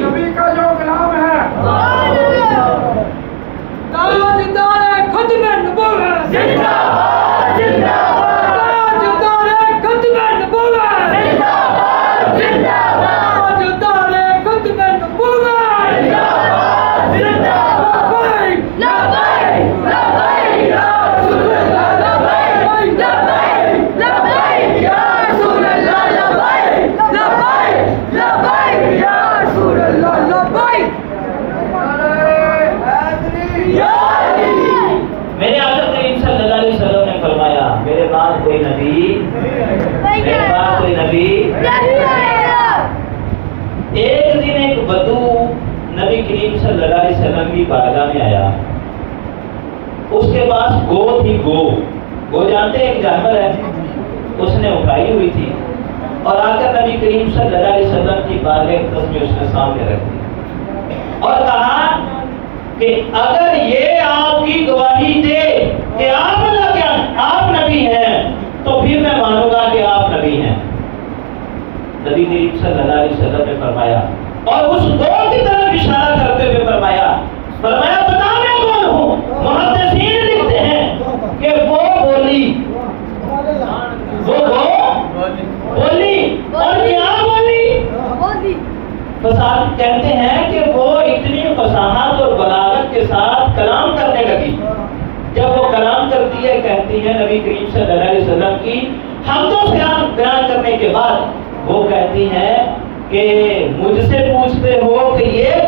نبی کا جو غلام ہے میرے آقا کریم صلی اللہ علیہ وسلم نے فرمایا میرے بعد کوئی نبی ایک دن ایک بدو نبی کریم صلی اللہ علیہ وسلم کی بارگاہ میں آیا. اس کے پاس گو تھی. گو جانتے ایک جانور ہے, اس نے اٹھائی ہوئی تھی اور آ کر نبی کریم صلی اللہ علیہ وسلم کی بارگاہ کی تصویر اس نے سامنے رکھ دی اور کہا کہ اگر یہ آپ کی گواہی دے کہ آپ نبی ہیں تو پھر میں مانوں گا کہ آپ نبی ہیں. نبی کریم صلی اللہ علیہ وسلم نے فرمایا اور اس گو کی طرف اشارہ کرتے ہوئے فرمایا بتا میں کون ہوں. محدثین لکھتے ہیں کہ وہ بولی اور کیا بولی فساد کہتے ہیں کہ وہ اتنی فصاحت اور بلاغت کے ساتھ کلام کرنے لگی. جب وہ کلام کرتی ہے کہتی ہے نبی کریم صلی اللہ علیہ وسلم کی حمدوں سے بیان کرنے کے بعد وہ کہتی ہیں کہ مجھ سے پوچھتے ہو کہ یہ